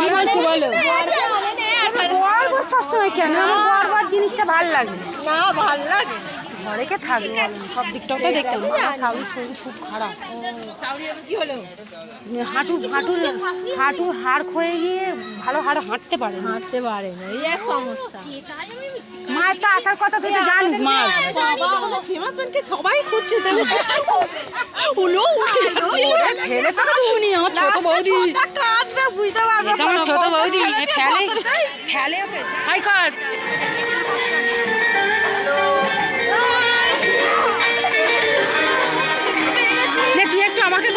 কি বলছো বলো? সবসময় কেন আমার গর্বার জিনিসটা ভালো লাগে। না ভালো লাগে। ঘরে কে থাকবে সব দিকটাও তো দেখতে হবে। আমার শাশুড়ির শরীর খুব খারাপ। কি হলো? হাঁটু হাঁটুর হাঁটুর হাড় ক্ষয়ে গিয়ে ভালো হাড় হাঁটতে পারে হাঁটতে পারে না এই এক সমস্যা। মায়ের তো আসার কথা তুই তো জানিস মা। ফেমাস ম্যানকে সবাই খুঁজছে যে উলো উঠে ফেলে তো তুমি আমার ছোট বৌদি। বুঝতে পারবে আমার ছোট বৌদি ফেলে। ফেলে ওকে। হাই কর। তুই একটু আমাকে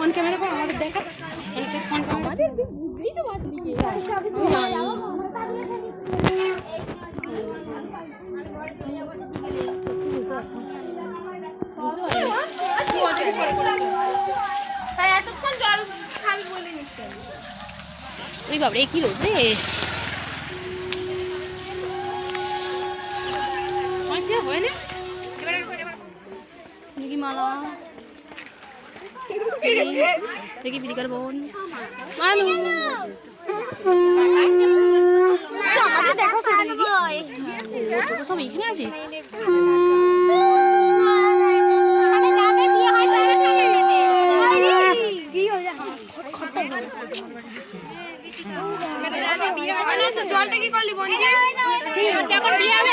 ফোন ক্যামেরা কর আমাদের দেখা। ফোন ক্যামেরা ওই বাবরে কি রোদ রে? দেখি বিদিকার বোন। মানু। আমাকে দেখো সব এখানে আছে জলটা কি করলি বন্ধু যখন বিয়ে হবে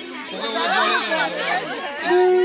Thank you.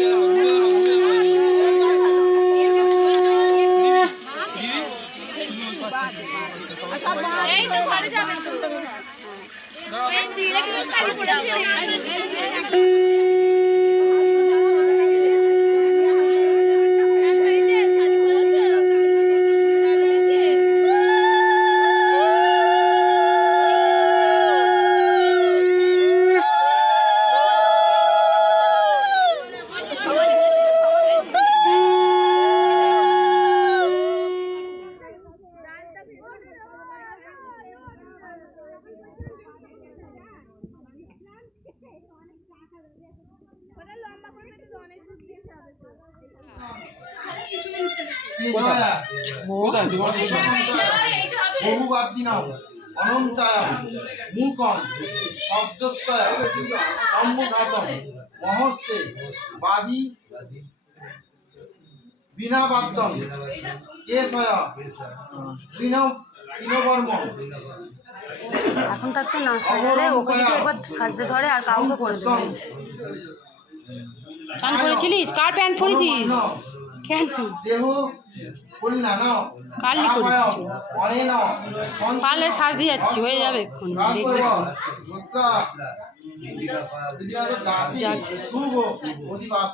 শব্দস্বয় সম্মুখাতম মহস্যে বাদি বিনাবাদ্যম কেশয় তৃণ তৃণবর্ম। এখন তার তো না সাজলে ওকে একবার সাজতে ধরে আর কাউকে করে দেবে। চান করেছিলিস কার প্যান্ট পরেছিস? কেন? দেহ কালই অনেন পারলে সাজ দিয়ে যাচ্ছি হয়ে যাবে অধিবাস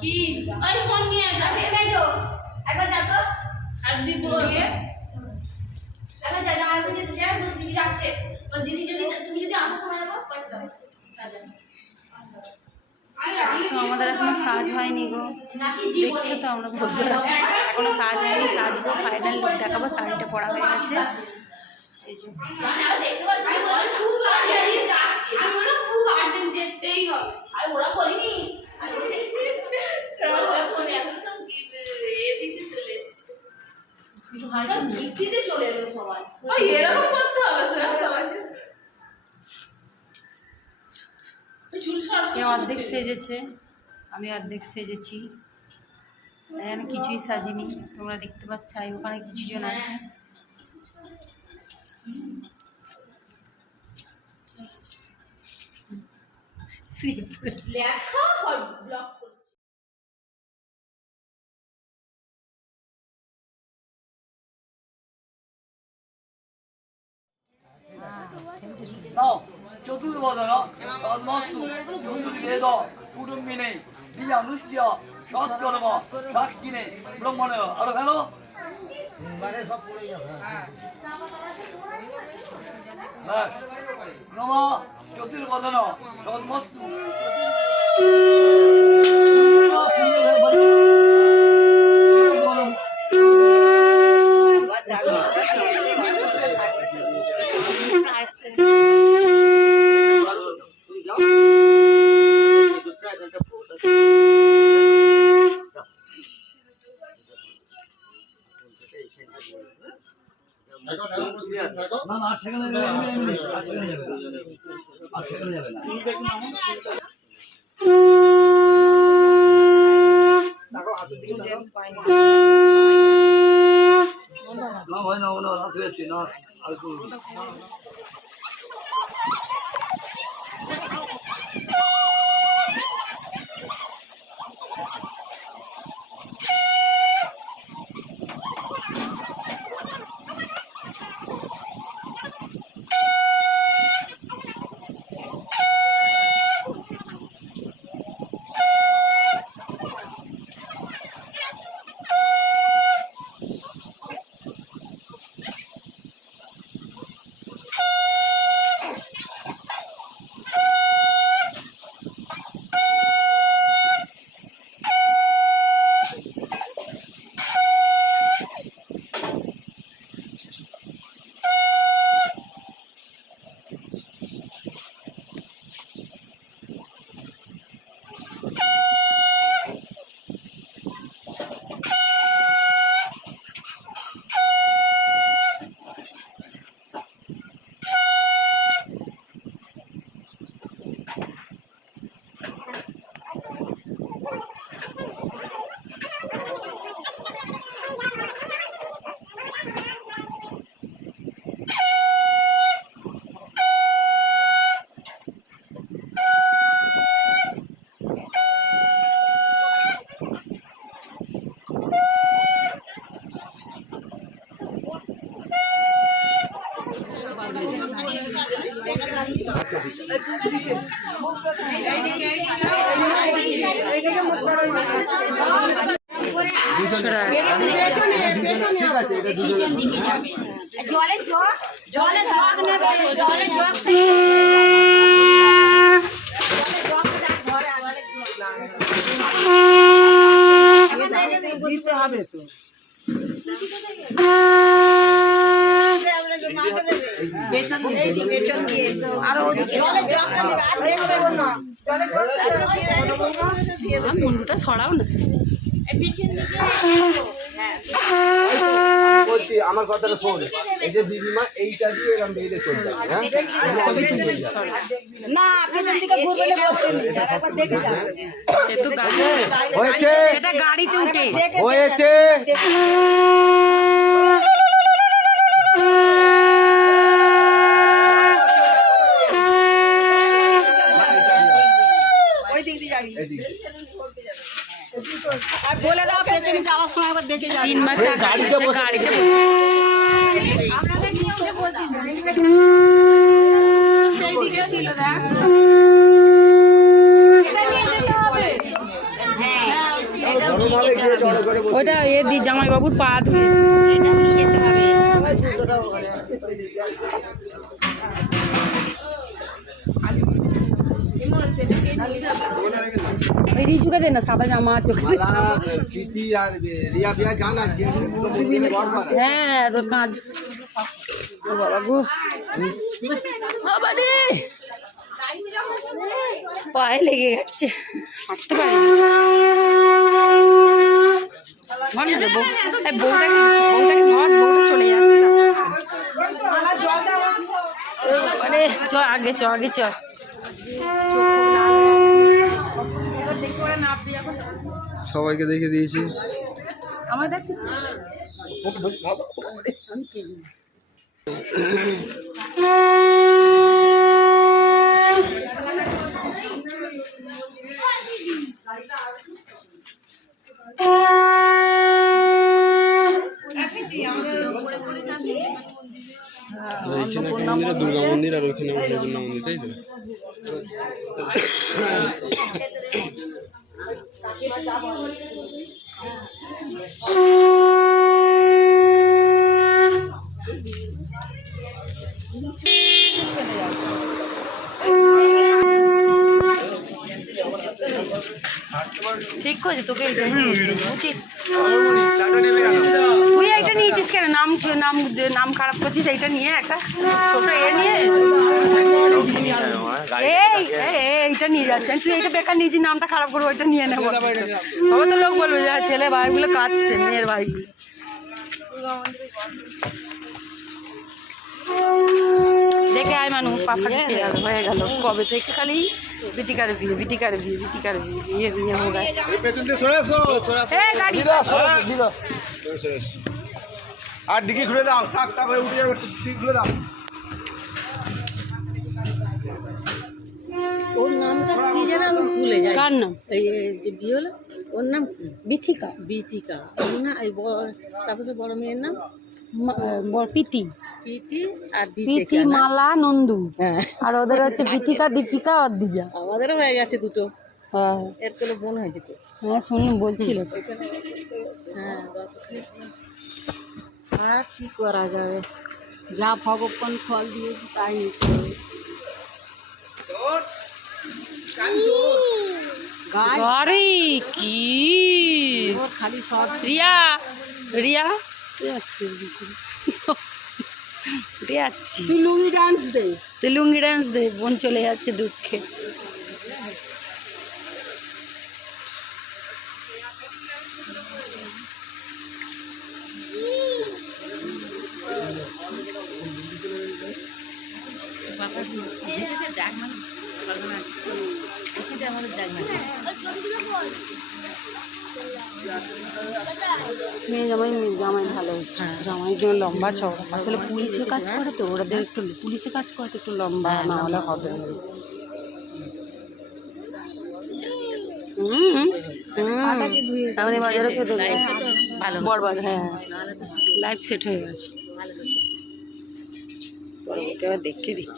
কি? ওই ফোন নিয়ে যা ভেবেছো একবার যা তো আর গিয়ে একবার যা যা আসবে দিদি যা দিদি যাচ্ছে। ও দিদি যদি তুমি যদি আসার সময় যাব পয়সা দাও। আমাদের এখনও সাজ হয়নি গো। দেখছ তো আমরা বসে আছি। এখনও সাজ হয়নি সাজবো ফাইনাল লুক দেখাবো শাড়িটা পরা হয়ে গেছে। এই যে। দেখতে পাচ্ছি ওরা খুব ভিত্তিতে চলে এলো সবাই। এরকম করতে হবে সবাইকে? চুল সে অর্ধেক সেজেছে? আমি অর্ধেক সেজেছি। এখানে কিছুই সাজিনি। তোমরা দেখতে পাচ্ছ ওখানে কিছু হ্যাঁ। আছে। 나 চতুর্বদন তন্মস্তু চতুর্বেদ কুটুম্বিনে দিয়া নুষ্টিয় সৎকর্ম সাক্ষিনে ব্রহ্মণে আরও ভালো? নম চতুর্বদন তন্মস্তু না না আট সেকেন্ডে যাবে আট সেকেন্ডে যাবে আট সেকেন্ডে যাবে না না হয় না না না শুয়েছি না আর কোনো জলে জগ জলে জগ নেবে জলে জগ জগটা তো? মুন্ডুটা ছড়াও না। বলছি আমার কথাটা শোন। এই যে দিদিমা এইটা দিয়ে এরকম বেরিয়ে চলে যাবে হ্যাঁ? না আপনি দিকে ঘুরবে বলছেন। আর একবার দেখে যান। সে তো গাড়ি হয়েছে। সেটা গাড়িতে উঠে। হয়েছে ওই দিক দিয়ে যাবি এইদিকে। আর পেছনে যাওয়ার সময় একবার দেখে যাবি। তিনবার ওই গাড়িতে বসে- গাড়িতে সেই দিকে ছিল দেখ। বসে- ওইটা এ দি জামাইবাবুর পা ধুয়ে। এটা নিয়ে যেতে হবে। ওই রিজুকে দে না সাদা জামা চোখে। হ্যাঁ তোর কাঁচ বাবা গো। বাবা রে! পায়ে লেগে গেছে। হাঁটতে পারি। ধর না বউ বউটাকে বউটাকে ধর বউটা চলে যাচ্ছে। আরে চ আগে চ আগে চ। সবাইকে দেখে দিয়েছি। দেখতেছিস এইখানে একটা মন্দির আর দুর্গা মন্দির আর ওইখানে অন্নপূর্ণা মন্দির তাই তো ঠিক করেছে তোকে এইটা উচিত নাম নাম নাম খারাপ করছিস এইটা নিয়ে একটা ছোট এ নিয়ে এই এই, এইটা নিয়ে যাচ্ছেন তুই এইটা বেকার নিয়েছিস নামটা খারাপ করে ওইটা নিয়ে নেব। তবে তো লোক বলবে যে ছেলে ভাইগুলো কাঁদছে মেয়ের ভাইগুলো দেখে আয় মানু পাপা হয়ে গেল। কবে থেকে খালি বিটিকার বিয়ে বিটিকার বিয়ে বিটিকার বিয়ে বিয়ে বিয়ে হয়ে গাড়ি। আর ডিকি খুলে দাও থাক থাক হয়ে উঠে যাবে ডিকি খুলে দাও। ওর নামটা কি যেন আমি ভুলে যাই। কার নাম? এই যে বিয়ে হলো? ওর নাম কি? বিথিকা। বিথিকা। ওর না এই বড় তারপরে বড় মেয়ের নাম? প্রীতি প্রীতি আর প্রীতি মালা নন্দু। হ্যাঁ। আর ওদের হচ্ছে বিথিকা দীপিকা অদ্দিজা। আমাদেরও হয়ে গেছে দুটো। হ্যাঁ। এর কোনো বোন হয়েছে তো? হ্যাঁ শুনুন বলছিল হ্যাঁ আর কি করা যাবে? যা ভগবান ফল দিয়েছে তাই নিতে হবে। কি? খালি সব রিয়া রিয়া। তুই আছিস তুই আছিস তুই লুঙ্গি ডান্স দে। তুই লুঙ্গি ডান্স দে বোন চলে যাচ্ছে দুঃখে মেয়ে জামাই মেয়ে জামাই ভালো হচ্ছে। জামাই একটু লম্বা চওড়া। আসলে পুলিশে কাজ করে তো ওদের একটু পুলিশে কাজ করে তো একটু লম্বা না হলে হবে বাজারে খেতে ভালো বড়বাজার হ্যাঁ লাইফ সেট হয়ে। গেছে। পরবর্তী আবার দেখে দিই।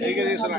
এইকে দিয়ে শোনা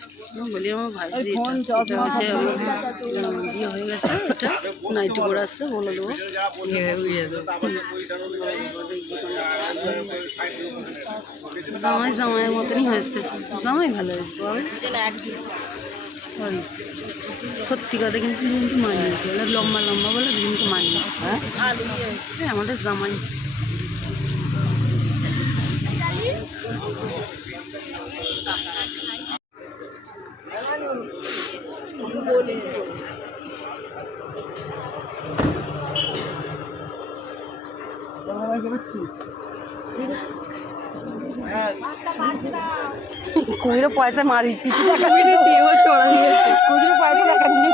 বলি আমার ভাই এটা হচ্ছে বিয়ে হয়ে গেছে এটা নাইটি পরে আসছে বলে দেবো। জামাই জামাইয়ের মতনই হয়েছে। জামাই ভালো হয়েছে বাবা। ওই সত্যি কথা কিন্তু কিন্তু মানিয়েছে। লম্বা লম্বা বলে কিন্তু মানিয়েছে। হ্যাঁ আমাদের জামাই খুচরো পয়সা মারি কিছু টাকা দিয়ে এবার চড়া দিয়েছে খুচরো পয়সা টাকা দিয়ে